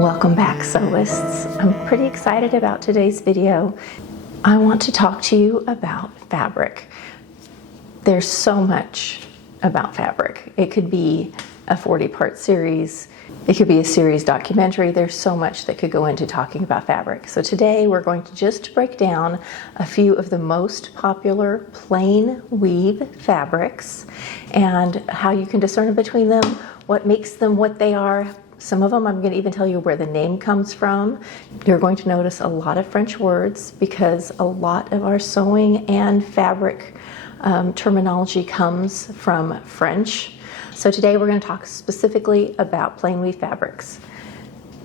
Welcome back, sewlists. I'm pretty excited about today's video. I want to talk to you about fabric. There's so much about fabric. It could be a 40-part series. It could be a series documentary. There's so much that could go into talking about fabric. So today we're going to just break down a few of the most popular plain weave fabrics and how you can discern between them, what makes them what they are. Some of them I'm going to even tell you where the name comes from. You're going to notice a lot of French words because a lot of our sewing and fabric terminology comes from French. So today we're going to talk specifically about plain weave fabrics.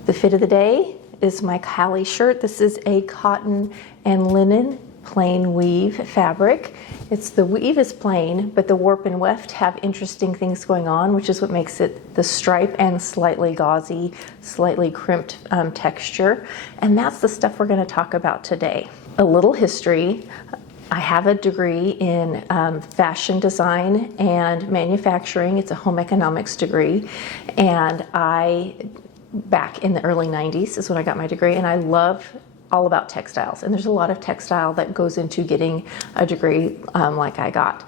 The fit of the day is my Callie shirt. This is a cotton and linen plain weave fabric. The weave is plain, but the warp and weft have interesting things going on, which is what makes it the stripe and slightly gauzy, slightly crimped texture. And that's the stuff we're going to talk about today. A little history. I have a degree in fashion design and manufacturing. It's a home economics degree. And back in the early 90s is when I got my degree, and I love all about textiles. And there's a lot of textile that goes into getting a degree like I got.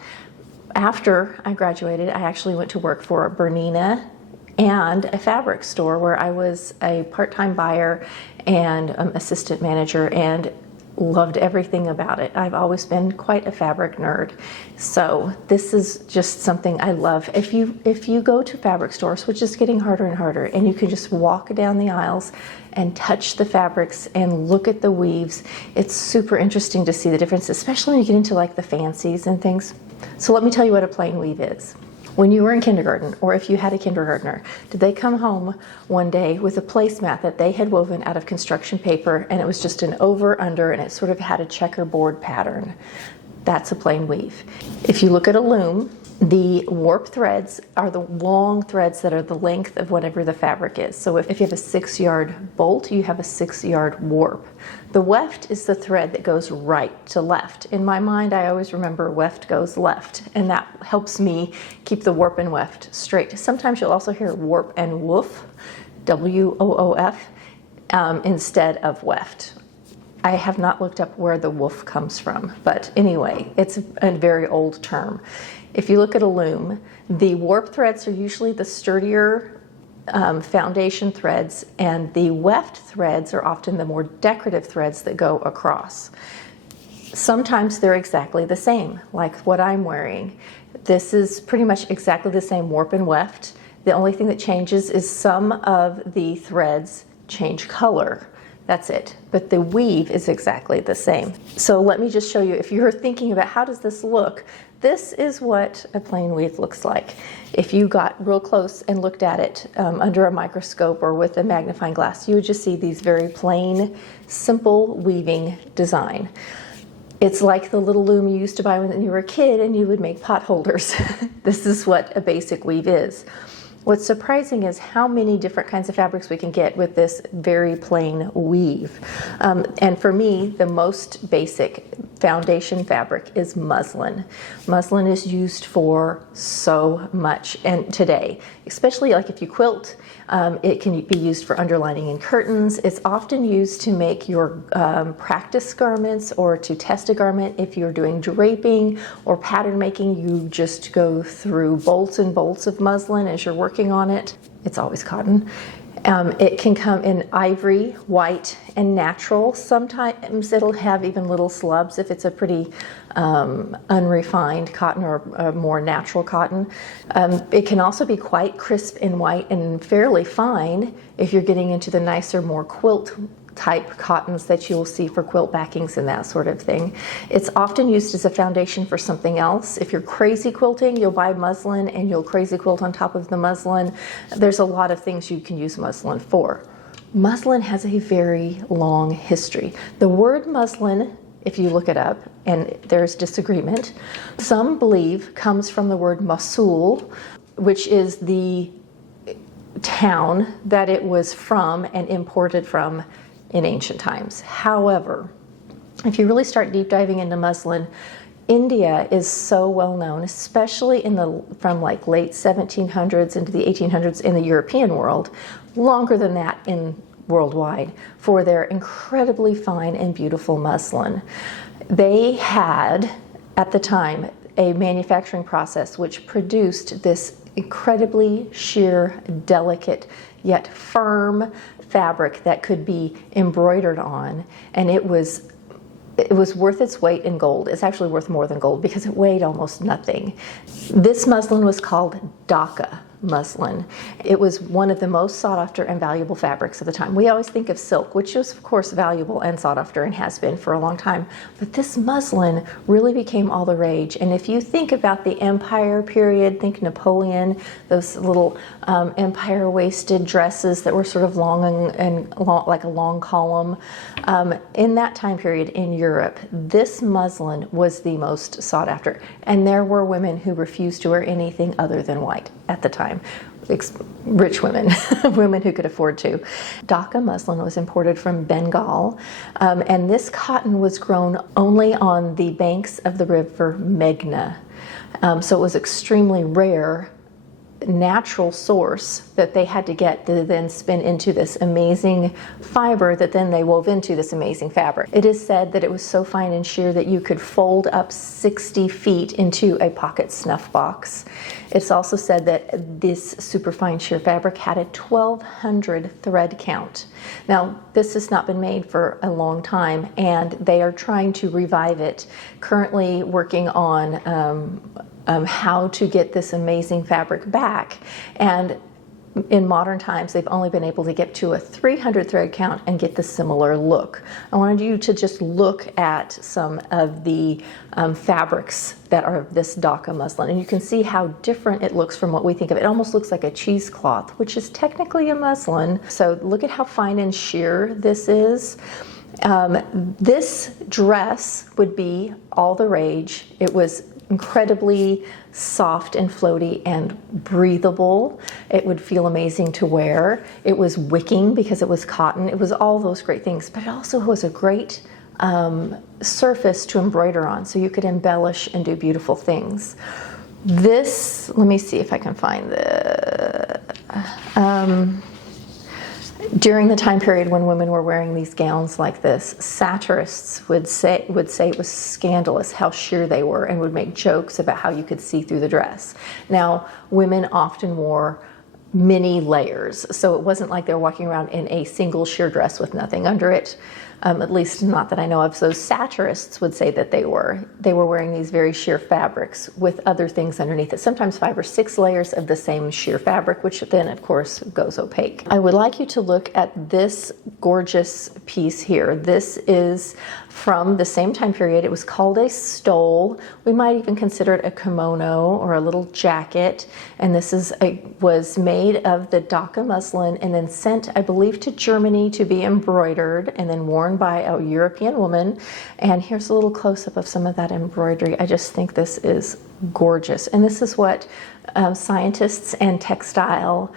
After I graduated, I actually went to work for Bernina and a fabric store where I was a part-time buyer and assistant manager, and loved everything about it. I've always been quite a fabric nerd. So this is just something I love. If you go to fabric stores, which is getting harder and harder, and you can just walk down the aisles and touch the fabrics and look at the weaves, it's super interesting to see the difference, especially when you get into like the fancies and things. So let me tell you what a plain weave is. When you were in kindergarten, or if you had a kindergartner, did they come home one day with a placemat that they had woven out of construction paper, and it was just an over, under, and it sort of had a checkerboard pattern? That's a plain weave. If you look at a loom, the warp threads are the long threads that are the length of whatever the fabric is. So if you have a 6-yard bolt, you have a 6-yard warp. The weft is the thread that goes right to left. In my mind, I always remember weft goes left, and that helps me keep the warp and weft straight. Sometimes you'll also hear warp and woof, W-O-O-F, instead of weft. I have not looked up where the woof comes from, but anyway, it's a very old term. If you look at a loom, the warp threads are usually the sturdier foundation threads, and the weft threads are often the more decorative threads that go across. Sometimes they're exactly the same, like what I'm wearing. This is pretty much exactly the same warp and weft. The only thing that changes is some of the threads change color. That's it. But the weave is exactly the same. So let me just show you, if you're thinking about how does this look, this is what a plain weave looks like. If you got real close and looked at it under a microscope or with a magnifying glass, you would just see these very plain, simple weaving design. It's like the little loom you used to buy when you were a kid and you would make pot holders. This is what a basic weave is. What's surprising is how many different kinds of fabrics we can get with this very plain weave. And for me, the most basic foundation fabric is muslin. Muslin is used for so much, and today, especially like if you quilt, it can be used for underlining in curtains. It's often used to make your practice garments or to test a garment. If you're doing draping or pattern making, you just go through bolts and bolts of muslin as you're working on it. It's always cotton. It can come in ivory, white, and natural. Sometimes it'll have even little slubs if it's a pretty unrefined cotton or a more natural cotton. It can also be quite crisp and white and fairly fine if you're getting into the nicer, more quilt type cottons that you'll see for quilt backings and that sort of thing. It's often used as a foundation for something else. If you're crazy quilting, you'll buy muslin and you'll crazy quilt on top of the muslin. There's a lot of things you can use muslin for. Muslin has a very long history. The word muslin, if you look it up, and there's disagreement, some believe comes from the word Mosul, which is the town that it was from and imported from in ancient times. However, if you really start deep diving into muslin, India is so well known, especially from like late 1700s into the 1800s in the European world, longer than that in worldwide for their incredibly fine and beautiful muslin. They had, at the time, a manufacturing process which produced this incredibly sheer, delicate, yet firm fabric that could be embroidered on, and it was worth its weight in gold. It's actually worth more than gold because it weighed almost nothing. This muslin was called Dhaka muslin. It was one of the most sought after and valuable fabrics of the time. We always think of silk, which is of course valuable and sought after and has been for a long time, but this muslin really became all the rage. And if you think about the Empire period, think Napoleon, those little empire waisted dresses that were sort of long and long, like a long column. In that time period in Europe, this muslin was the most sought after, and there were women who refused to wear anything other than white at the time. Rich women, women who could afford to. Dhaka muslin was imported from Bengal, and this cotton was grown only on the banks of the river Meghna. So it was extremely rare, natural source that they had to get to then spin into this amazing fiber that then they wove into this amazing fabric. It is said that it was so fine and sheer that you could fold up 60 feet into a pocket snuff box. It's also said that this superfine sheer fabric had a 1,200 thread count. Now, this has not been made for a long time, and they are trying to revive it, currently working on how to get this amazing fabric back. And in modern times, they've only been able to get to a 300 thread count and get the similar look. I wanted you to just look at some of the fabrics that are of this Dhaka muslin, and you can see how different it looks from what we think of. It almost looks like a cheesecloth, which is technically a muslin. So look at how fine and sheer this is. This dress would be all the rage. It was incredibly soft and floaty and breathable. It would feel amazing to wear. It was wicking because it was cotton. It was all those great things, but it also was a great surface to embroider on, so you could embellish and do beautiful things. This, let me see if I can find the during the time period when women were wearing these gowns like this, satirists would say it was scandalous how sheer they were, and would make jokes about how you could see through the dress. Now, women often wore many layers, so it wasn't like they were walking around in a single sheer dress with nothing under it. At least not that I know of. So satirists would say that they were wearing these very sheer fabrics with other things underneath it, sometimes 5 or 6 layers of the same sheer fabric, which then of course goes opaque. I would like you to look at this gorgeous piece here. This is from the same time period. It was called a stole. We might even consider it a kimono or a little jacket. And this was made of the Dhaka muslin and then sent, I believe, to Germany to be embroidered and then worn by a European woman. And here's a little close-up of some of that embroidery. I just think this is gorgeous. And this is what scientists and textile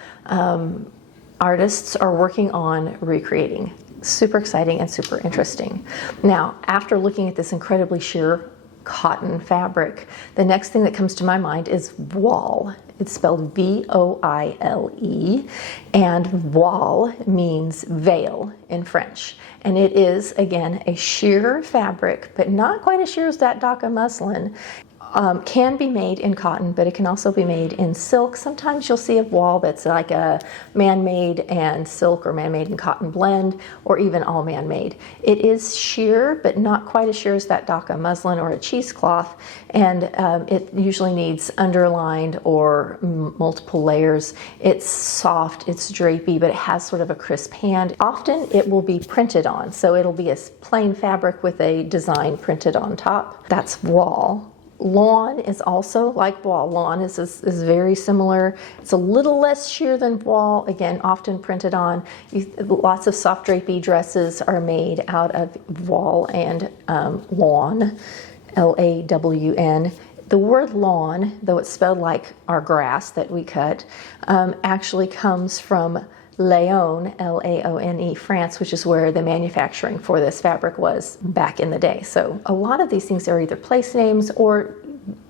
artists are working on recreating. Super exciting and super interesting. Now, after looking at this incredibly sheer cotton fabric, the next thing that comes to my mind is voile. It's spelled V-O-I-L-E, and voile means veil in French. And it is, again, a sheer fabric, but not quite as sheer as that Dhaka muslin. Can be made in cotton, but it can also be made in silk. Sometimes you'll see a voile that's like a man-made and silk, or man-made and cotton blend, or even all man-made. It is sheer, but not quite as sheer as that Dhaka muslin or a cheesecloth, and it usually needs underlined or multiple layers. It's soft, it's drapey, but it has sort of a crisp hand. Often it will be printed on, so it'll be a plain fabric with a design printed on top. That's voile. Lawn is also like voile. Lawn is very similar. It's a little less sheer than voile, again, often printed on. Lots of soft drapey dresses are made out of voile and lawn, L-A-W-N. The word lawn, though it's spelled like our grass that we cut, actually comes from Laon, L-A-O-N-E, France, which is where the manufacturing for this fabric was back in the day. So a lot of these things are either place names or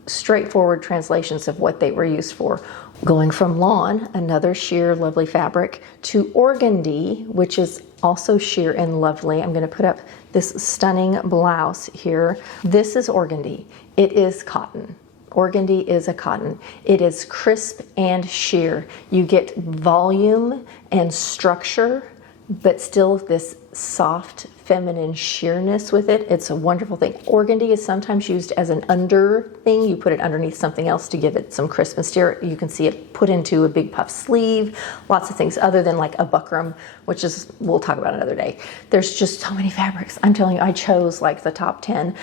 straightforward translations of what they were used for. Going from lawn, another sheer lovely fabric, to organdy, which is also sheer and lovely. I'm going to put up this stunning blouse here. This is organdy. It is cotton. Organdy is a cotton. It is crisp and sheer. You get volume and structure, but still this soft feminine sheerness with it. It's a wonderful thing. Organdy is sometimes used as an under thing. You put it underneath something else to give it some crisp and sheer. You can see it put into a big puff sleeve, lots of things other than like a buckram, which is, we'll talk about another day. There's just so many fabrics. I'm telling you, I chose like the top 10.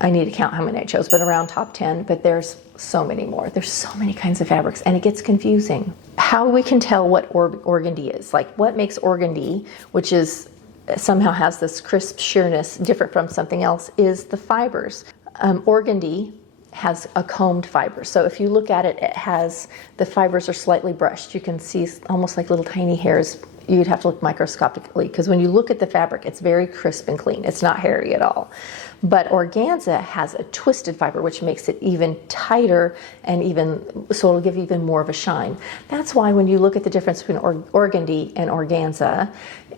I need to count how many I chose, but around top 10, but there's so many more. There's so many kinds of fabrics, and it gets confusing. How we can tell what organdy is, like what makes organdy, which is somehow has this crisp sheerness different from something else, is the fibers. Organdy has a combed fiber. So if you look at it, it has, the fibers are slightly brushed. You can see almost like little tiny hairs. You'd have to look microscopically, because when you look at the fabric, it's very crisp and clean. It's not hairy at all. But organza has a twisted fiber, which makes it even tighter and even, so it'll give even more of a shine. That's why when you look at the difference between organdy and organza,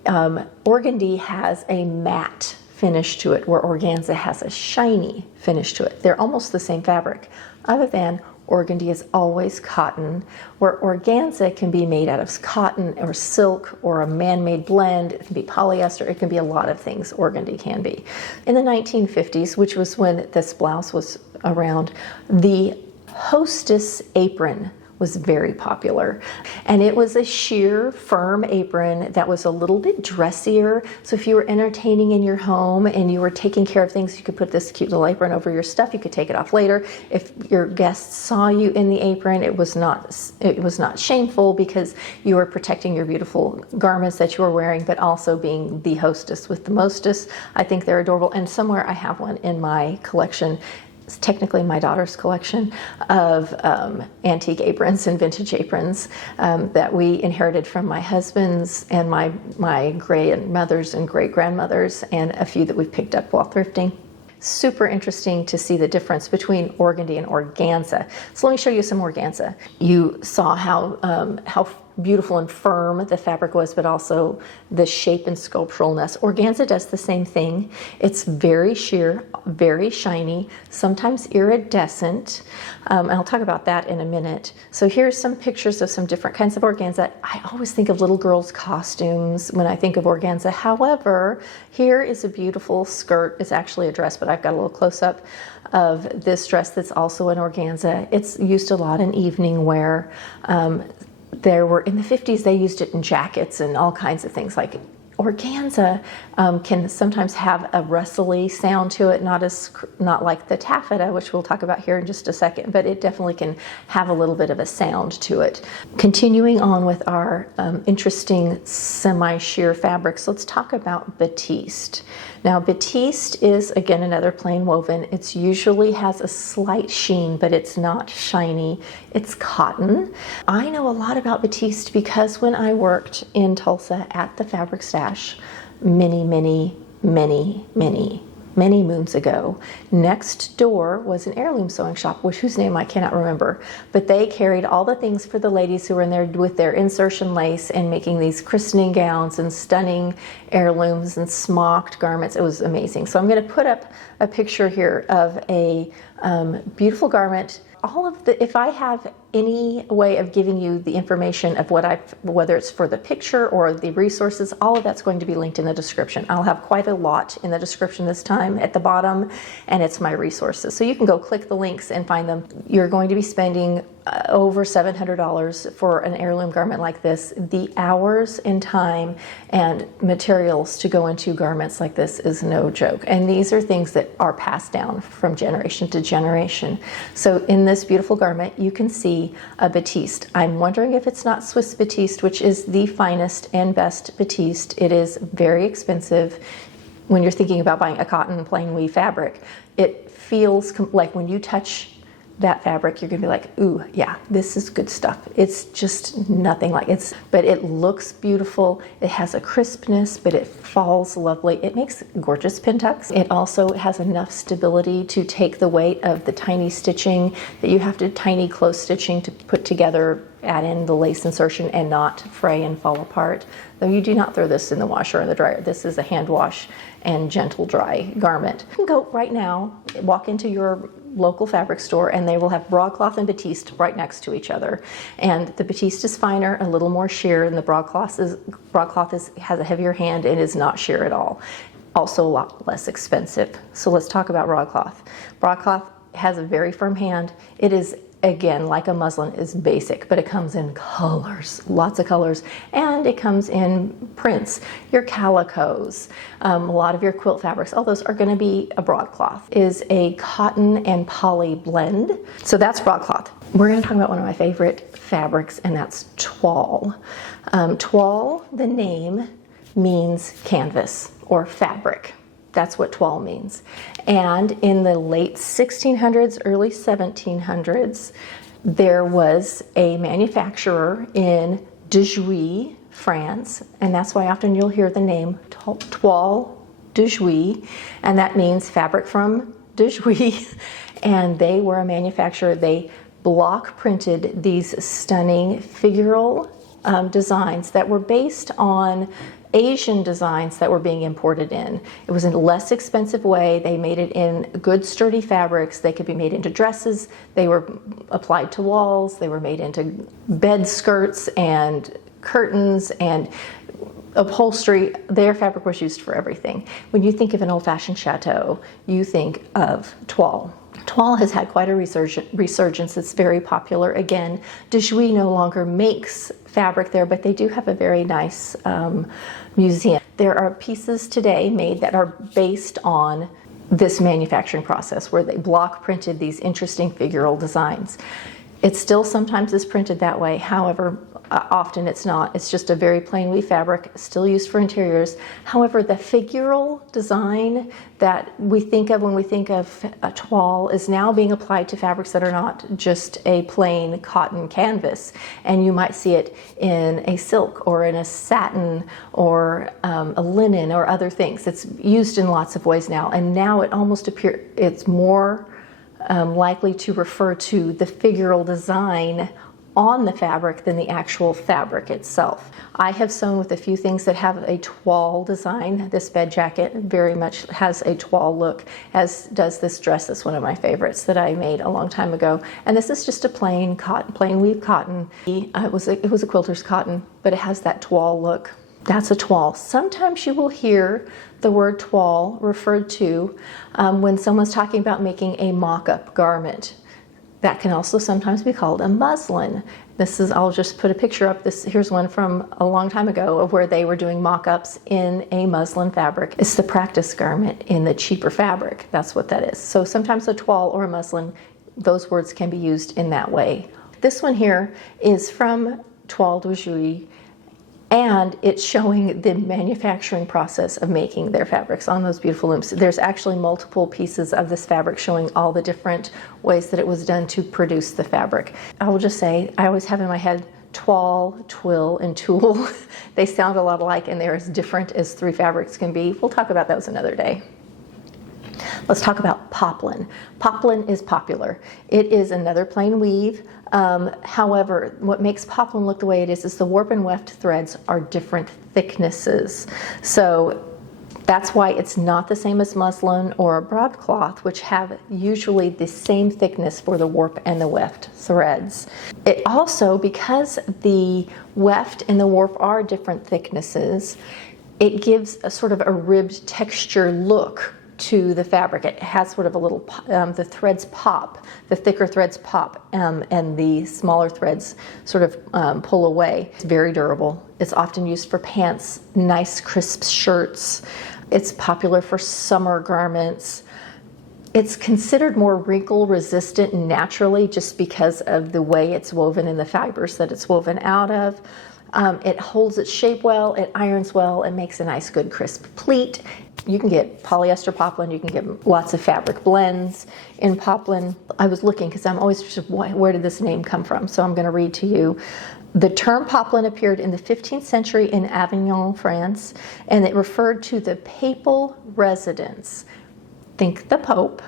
organdy has a matte finish to it, where organza has a shiny finish to it. They're almost the same fabric, other than organdy is always cotton, where organza can be made out of cotton or silk or a man-made blend. It can be polyester. It can be a lot of things. Organdy can be. In the 1950s, which was when this blouse was around, the hostess apron was very popular. And it was a sheer, firm apron that was a little bit dressier. So if you were entertaining in your home and you were taking care of things, you could put this cute little apron over your stuff. You could take it off later. If your guests saw you in the apron, it was not shameful, because you were protecting your beautiful garments that you were wearing, but also being the hostess with the mostest. I think they're adorable. And somewhere I have one in my collection. It's technically my daughter's collection of antique aprons and vintage aprons that we inherited from my husband's and my grandmothers and great-grandmothers, and a few that we've picked up while thrifting. Super interesting to see the difference between organdy and organza. So let me show you some organza. You saw how beautiful and firm the fabric was, but also the shape and sculpturalness. Organza does the same thing. It's very sheer, very shiny, sometimes iridescent. And I'll talk about that in a minute. So here's some pictures of some different kinds of organza. I always think of little girls' costumes when I think of organza. However, here is a beautiful skirt. It's actually a dress, but I've got a little close-up of this dress that's also an organza. It's used a lot in evening wear. There were, in the 50s, they used it in jackets and all kinds of things. Like organza can sometimes have a rustly sound to it, not like the taffeta, which we'll talk about here in just a second, but it definitely can have a little bit of a sound to it. Continuing on with our interesting semi-sheer fabrics, let's talk about Batiste. Now, Batiste is, again, another plain woven. It usually has a slight sheen, but it's not shiny. It's cotton. I know a lot about Batiste because when I worked in Tulsa at the Fabric Stash many moons ago, next door was an heirloom sewing shop, whose name I cannot remember, but they carried all the things for the ladies who were in there with their insertion lace and making these christening gowns and stunning heirlooms and smocked garments. It was amazing. So I'm going to put up a picture here of a beautiful garment. If I have any way of giving you the information of whether it's for the picture or the resources, all of that's going to be linked in the description. I'll have quite a lot in the description this time at the bottom, and it's my resources. So you can go click the links and find them. You're going to be spending over $700 for an heirloom garment like this. The hours and time and materials to go into garments like this is no joke. And these are things that are passed down from generation to generation. So in this beautiful garment, you can see a Batiste. I'm wondering if it's not Swiss Batiste, which is the finest and best Batiste. It is very expensive. When you're thinking about buying a cotton plain weave fabric, it feels like when you touch that fabric, you're gonna be like, ooh, yeah, this is good stuff. It's just nothing like it's, but it looks beautiful. It has a crispness, but it falls lovely. It makes gorgeous pin tucks. It also has enough stability to take the weight of the tiny stitching that you have to, tiny close stitching to put together, add in the lace insertion and not fray and fall apart. Though you do not throw this in the washer or the dryer. This is a hand wash and gentle dry garment. You can go right now, walk into your local fabric store, and they will have Broadcloth and Batiste right next to each other. And the Batiste is finer, a little more sheer, and the Broadcloth has a heavier hand and is not sheer at all. Also a lot less expensive. So let's talk about Broadcloth. Broadcloth has a very firm hand. It is, again, like a muslin, is basic, but it comes in colors, lots of colors, and it comes in prints. Your calicos, a lot of your quilt fabrics, all those are going to be a broadcloth. Is a cotton and poly blend. So that's broadcloth. We're going to talk about one of my favorite fabrics, and that's toile. Toile, the name, means canvas or fabric. That's what toile means. And in the late 1600s, early 1700s, there was a manufacturer in Dijon, France, and that's why often you'll hear the name Toile Dijon, and that means fabric from Dijon. And they were a manufacturer. They block printed these stunning figural designs that were based on Asian designs that were being imported in. It was in a less expensive way. They made it in good sturdy fabrics. They could be made into dresses. They were applied to walls. They were made into bed skirts and curtains and upholstery. Their fabric was used for everything. When you think of an old-fashioned chateau, you think of toile. Toile has had quite a resurgence. It's very popular. Again, Dijon no longer makes fabric there, but they do have a very nice museum. There are pieces today made that are based on this manufacturing process where they block printed these interesting figural designs. It still sometimes is printed that way. However, often it's not. It's just a very plain weave fabric, still used for interiors. However, the figural design that we think of when we think of a toile is now being applied to fabrics that are not just a plain cotton canvas. And you might see it in a silk or in a satin or a linen or other things. It's used in lots of ways now. And now it almost appears, it's more likely to refer to the figural design on the fabric than the actual fabric itself. I have sewn with a few things that have a toile design. This bed jacket very much has a toile look, as does this dress. That's one of my favorites that I made a long time ago. And this is just a plain cotton, plain weave cotton. It was a quilter's cotton, but it has that toile look. That's a toile. Sometimes you will hear the word toile referred to when someone's talking about making a mock-up garment. That can also sometimes be called a muslin. This is, I'll just put a picture up. Here's one from a long time ago of where they were doing mock-ups in a muslin fabric. It's the practice garment in the cheaper fabric. That's what that is. So sometimes a toile or a muslin, those words can be used in that way. This one here is from Toile de Jouy, and it's showing the manufacturing process of making their fabrics on those beautiful looms. There's actually multiple pieces of this fabric showing all the different ways that it was done to produce the fabric. I will just say, I always have in my head toile, twill, and tulle. They sound a lot alike, and they're as different as three fabrics can be. We'll talk about those another day. Let's talk about poplin. Poplin is popular. It is another plain weave. However, what makes poplin look the way it is the warp and weft threads are different thicknesses. So that's why it's not the same as muslin or a broadcloth, which have usually the same thickness for the warp and the weft threads. It also, because the weft and the warp are different thicknesses, it gives a sort of a ribbed texture look to the fabric. It has sort of a little, the threads pop, the thicker threads pop, and the smaller threads sort of pull away. It's very durable. It's often used for pants, nice crisp shirts. It's popular for summer garments. It's considered more wrinkle resistant naturally just because of the way it's woven and the fibers that it's woven out of. It holds its shape well, it irons well, it makes a nice good crisp pleat. You can get polyester poplin, you can get lots of fabric blends in poplin. I was looking because I'm always interested, where did this name come from? So I'm going to read to you. The term poplin appeared in the 15th century in Avignon, France, and it referred to the papal residence. Think the Pope.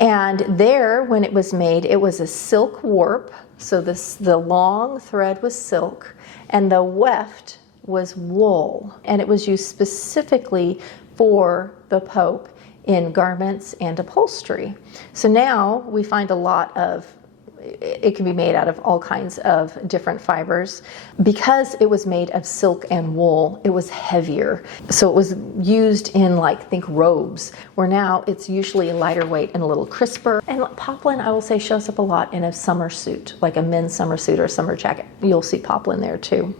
And there, when it was made, it was a silk warp. So the long thread was silk, and the weft was wool. And it was used specifically for the Pope in garments and upholstery. So now we find a lot of, it can be made out of all kinds of different fibers. Because it was made of silk and wool, it was heavier. So it was used in, like, think robes, where now it's usually lighter weight and a little crisper. And poplin, I will say, shows up a lot in a summer suit, like a men's summer suit or summer jacket. You'll see poplin there too.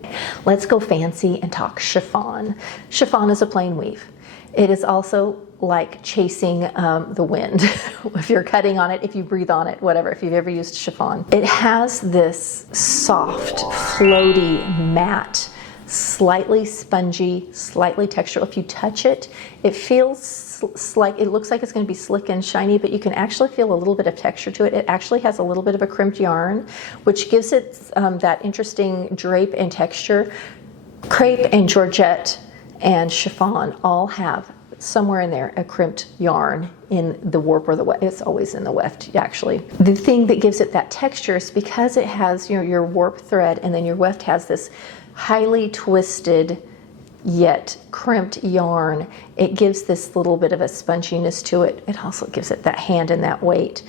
Let's go fancy and talk chiffon. Chiffon is a plain weave. It is also like chasing the wind. If you're cutting on it, if you breathe on it, whatever, if you've ever used chiffon. It has this soft, floaty, matte, slightly spongy, slightly textural. If you touch it, it feels like, it looks like it's going to be slick and shiny, but you can actually feel a little bit of texture to it. It actually has a little bit of a crimped yarn, which gives it that interesting drape and texture. Crepe and Georgette and chiffon all have somewhere in there a crimped yarn in the warp or the weft. It's always in the weft, actually. The thing that gives it that texture is because it has, you know, your warp thread, and then your weft has this highly twisted yet crimped yarn. It gives this little bit of a sponginess to it. It also gives it that hand and that weight.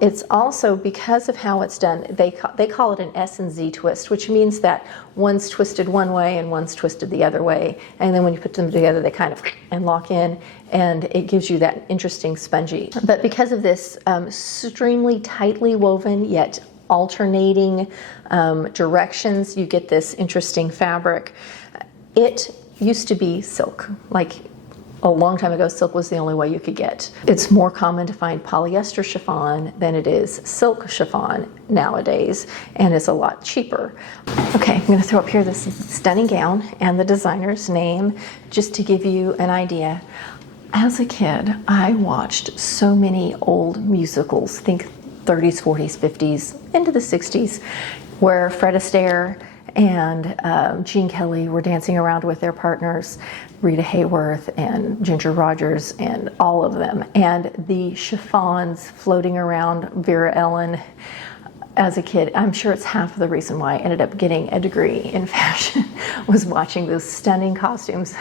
It's also, because of how it's done, they call it an S and Z twist, which means that one's twisted one way and one's twisted the other way. And then when you put them together, they kind of and lock in, and it gives you that interesting spongy. But because of this extremely tightly woven yet alternating directions, you get this interesting fabric. It used to be silk. Like a long time ago, silk was the only way you could get. It's more common to find polyester chiffon than it is silk chiffon nowadays, and it's a lot cheaper. Okay, I'm going to throw up here this stunning gown and the designer's name just to give you an idea. As a kid, I watched so many old musicals, think 30s, 40s, 50s, into the 60s, where Fred Astaire and Gene Kelly were dancing around with their partners, Rita Hayworth and Ginger Rogers and all of them. And the chiffons floating around, Vera Ellen. As a kid, I'm sure it's half of the reason why I ended up getting a degree in fashion was watching those stunning costumes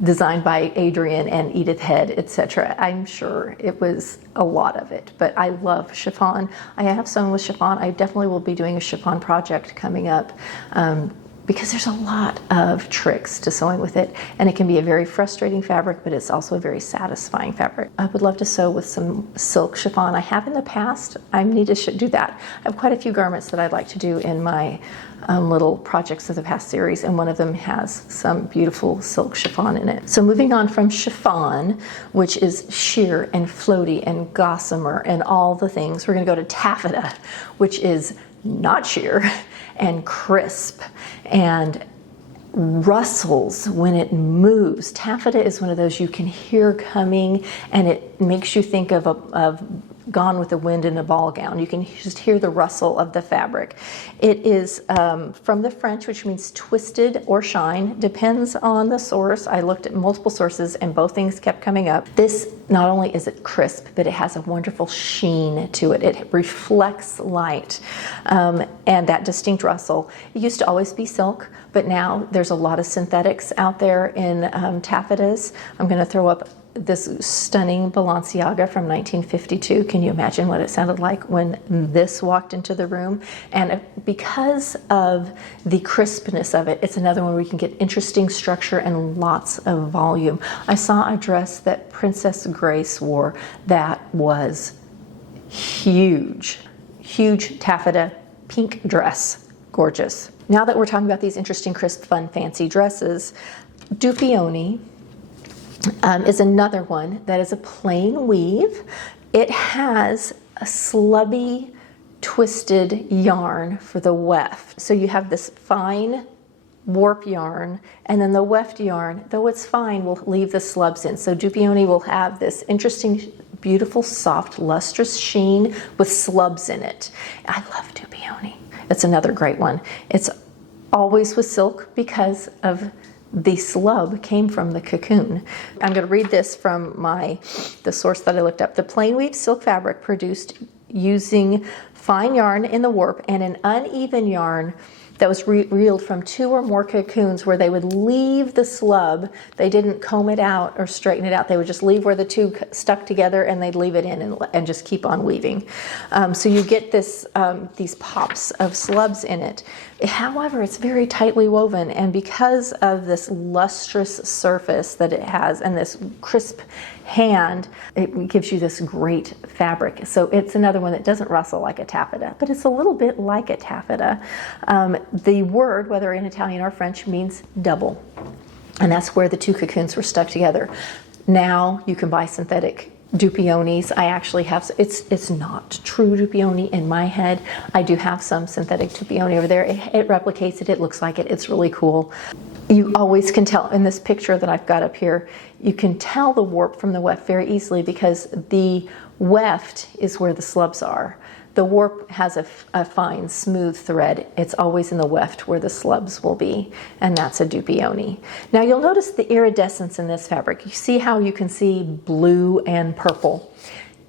designed by Adrian and Edith Head, etc. I'm sure it was a lot of it, but I love chiffon. I have sewn with chiffon. I definitely will be doing a chiffon project coming up. Because there's a lot of tricks to sewing with it, and it can be a very frustrating fabric, but it's also a very satisfying fabric. I would love to sew with some silk chiffon. I have in the past. I need to do that. I have quite a few garments that I'd like to do in my little projects of the past series, and one of them has some beautiful silk chiffon in it. So moving on from chiffon, which is sheer and floaty and gossamer and all the things, we're going to go to taffeta, which is not sheer and crisp and rustles when it moves. Taffeta is one of those you can hear coming, and it makes you think of Gone with the Wind in a ball gown. You can just hear the rustle of the fabric. It is from the French, which means twisted or shine, depends on the source. I looked at multiple sources and both things kept coming up. This, not only is it crisp, but it has a wonderful sheen to it. It reflects light and that distinct rustle. It used to always be silk, but now there's a lot of synthetics out there in taffetas. I'm going to throw up this stunning Balenciaga from 1952. Can you imagine what it sounded like when this walked into the room? And because of the crispness of it, it's another one where you can get interesting structure and lots of volume. I saw a dress that Princess Grace wore that was huge. Huge taffeta pink dress. Gorgeous. Now that we're talking about these interesting, crisp, fun, fancy dresses, Dupioni is another one that is a plain weave. It has a slubby, twisted yarn for the weft. So you have this fine warp yarn, and then the weft yarn, though it's fine, will leave the slubs in. So Dupioni will have this interesting, beautiful, soft, lustrous sheen with slubs in it. I love Dupioni. It's another great one. It's always with silk because of the slub came from the cocoon. I'm going to read this from the source that I looked up. The plain weave silk fabric produced using fine yarn in the warp and an uneven yarn that was reeled from 2 or more cocoons, where they would leave the slub. They didn't comb it out or straighten it out. They would just leave where the 2 stuck together, and they'd leave it in and just keep on weaving. So you get this these pops of slubs in it. However, it's very tightly woven, and because of this lustrous surface that it has and this crisp hand, it gives you this great fabric. So it's another one that doesn't rustle like a taffeta, but it's a little bit like a taffeta. The word, whether in Italian or French, means double, and that's where the 2 cocoons were stuck together. Now you can buy synthetic Dupionis. I actually have, it's not true Dupioni in my head. I do have some synthetic Dupioni over there. It replicates it, it looks like it, it's really cool. You always can tell in this picture that I've got up here, you can tell the warp from the weft very easily because the weft is where the slubs are. The warp has a fine, smooth thread. It's always in the weft where the slubs will be, and that's a Dupioni. Now you'll notice the iridescence in this fabric. You see how you can see blue and purple.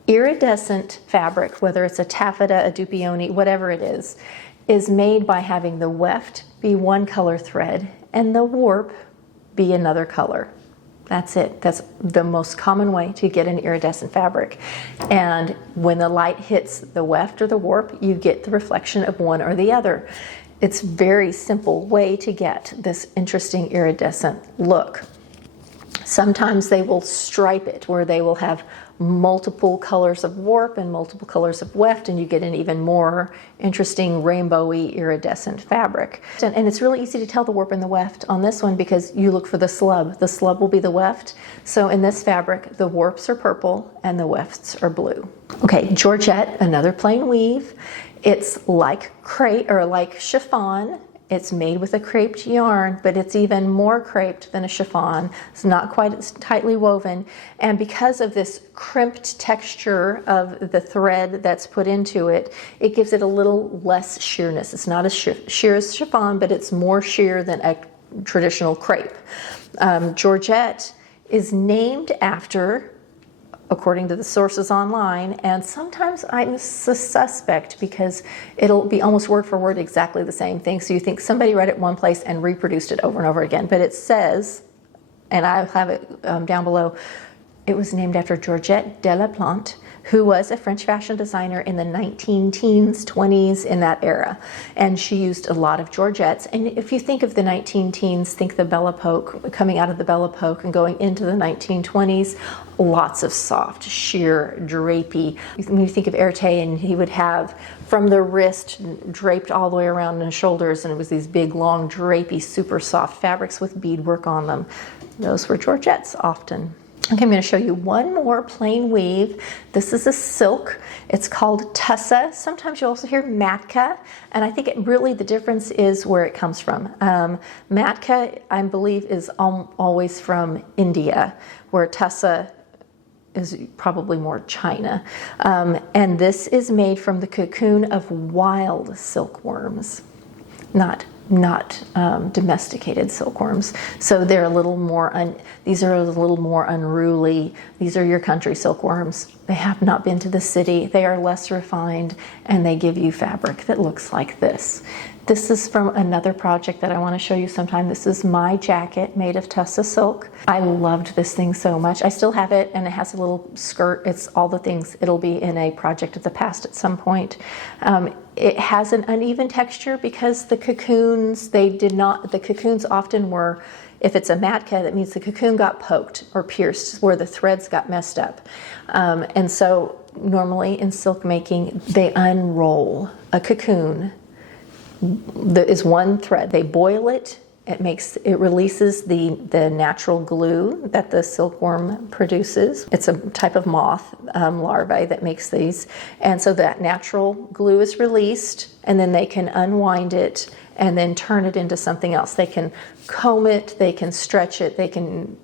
Iridescent fabric, whether it's a taffeta, a Dupioni, whatever it is made by having the weft be one color thread and the warp be another color. That's it. That's the most common way to get an iridescent fabric. And when the light hits the weft or the warp, you get the reflection of one or the other. It's a very simple way to get this interesting iridescent look. Sometimes they will stripe it, where they will have multiple colors of warp and multiple colors of weft, and you get an even more interesting rainbowy iridescent fabric. And it's really easy to tell the warp and the weft on this one because you look for the slub. The slub will be the weft. So in this fabric, the warps are purple and the wefts are blue. Okay, Georgette, another plain weave. It's like crepe or like chiffon. It's made with a creped yarn, but it's even more creped than a chiffon. It's not quite as tightly woven. And because of this crimped texture of the thread that's put into it, it gives it a little less sheerness. It's not as sheer as chiffon, but it's more sheer than a traditional crepe. Georgette is named after, according to the sources online, and sometimes I'm suspect because it'll be almost word for word exactly the same thing. So you think somebody read it one place and reproduced it over and over again. But it says, and I have it down below, it was named after Georgette de la Plante, who was a French fashion designer in the 19-teens, 20s, in that era. And she used a lot of Georgettes. And if you think of the 19-teens, think the Belle Epoque, coming out of the Belle Epoque and going into the 1920s, lots of soft, sheer, drapey. When you think of Erte, and he would have from the wrist draped all the way around the shoulders, and it was these big, long, drapey, super soft fabrics with beadwork on them. Those were Georgettes often. Okay, I'm going to show you one more plain weave. This is a silk. It's called Tussah. Sometimes you also hear Matka, and I think the difference is where it comes from. Matka, I believe, is always from India, where Tussah is probably more China. And this is made from the cocoon of wild silkworms, not domesticated silkworms. So they're a little more, these are a little more unruly. These are your country silkworms. They have not been to the city. They are less refined, and they give you fabric that looks like this. This is from another project that I want to show you sometime. This is my jacket made of Tussah silk. I loved this thing so much. I still have it, and it has a little skirt. It's all the things. It'll be in a project of the past at some point. It has an uneven texture because the cocoons, the cocoons often were, if it's a matka, that means the cocoon got poked or pierced where the threads got messed up. And so normally in silk making, they unroll a cocoon. There is one thread. They boil it. It releases the natural glue that the silkworm produces. It's a type of moth larvae that makes these. And so that natural glue is released, and then they can unwind it and then turn it into something else. They can comb it, they can stretch it, they can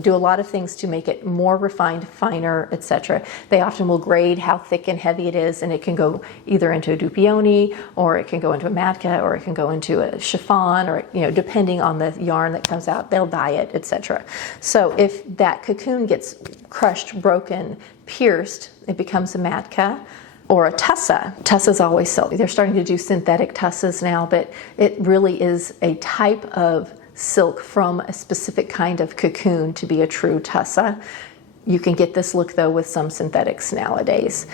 do a lot of things to make it more refined, finer, etc. They often will grade how thick and heavy it is, and it can go either into a Dupioni, or it can go into a Matka, or it can go into a chiffon, or depending on the yarn that comes out, they'll dye it, etc. So if that cocoon gets crushed, broken, pierced, it becomes a Matka or a Tussah. Tussah's always silk. They're starting to do synthetic Tussahs now, but it really is a type of silk from a specific kind of cocoon to be a true Tussah. You can get this look though with some synthetics nowadays.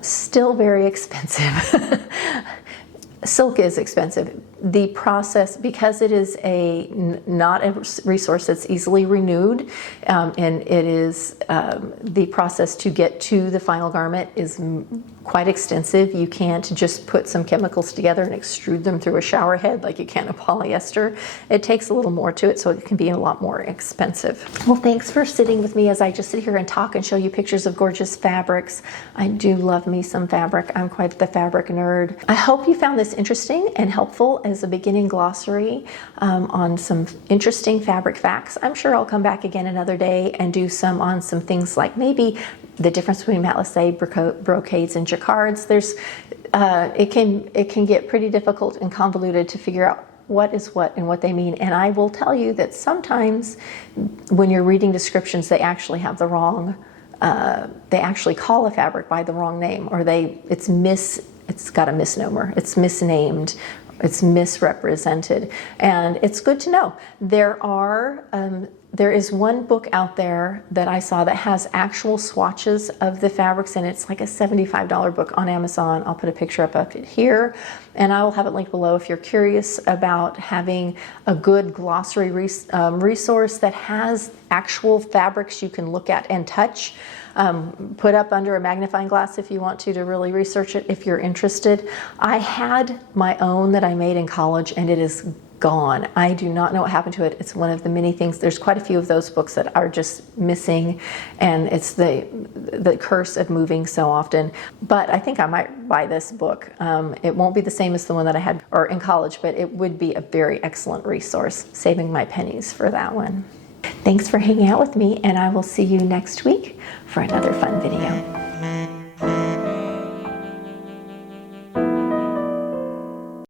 Still very expensive. Silk is expensive. The process, because it is not a resource that's easily renewed, and it is the process to get to the final garment is quite extensive. You can't just put some chemicals together and extrude them through a shower head like you can a polyester. It takes a little more to it, so it can be a lot more expensive. Well, thanks for sitting with me as I just sit here and talk and show you pictures of gorgeous fabrics. I do love me some fabric. I'm quite the fabric nerd. I hope you found this interesting and helpful as a beginning glossary on some interesting fabric facts. I'm sure I'll come back again another day and do some on some things like maybe the difference between matelassé, brocades, and jacquards. It can get pretty difficult and convoluted to figure out what is what and what they mean. And I will tell you that sometimes when you're reading descriptions, they actually have the wrong. They actually call a fabric by the wrong name, or it's got a misnomer. It's misnamed. It's misrepresented, and it's good to know. There is one book out there that I saw that has actual swatches of the fabrics, and it's like a $75 book on Amazon. I'll put a picture up of it here, and I will have it linked below if you're curious about having a good glossary resource that has actual fabrics you can look at and touch. Put up under a magnifying glass if you want to really research it if you're interested. I had my own that I made in college, and it is gone. I do not know what happened to it. It's one of the many things. There's quite a few of those books that are just missing, and it's the curse of moving so often. But I think I might buy this book. It won't be the same as the one that I had in college, but it would be a very excellent resource, saving my pennies for that one. Thanks for hanging out with me, and I will see you next week for another fun video.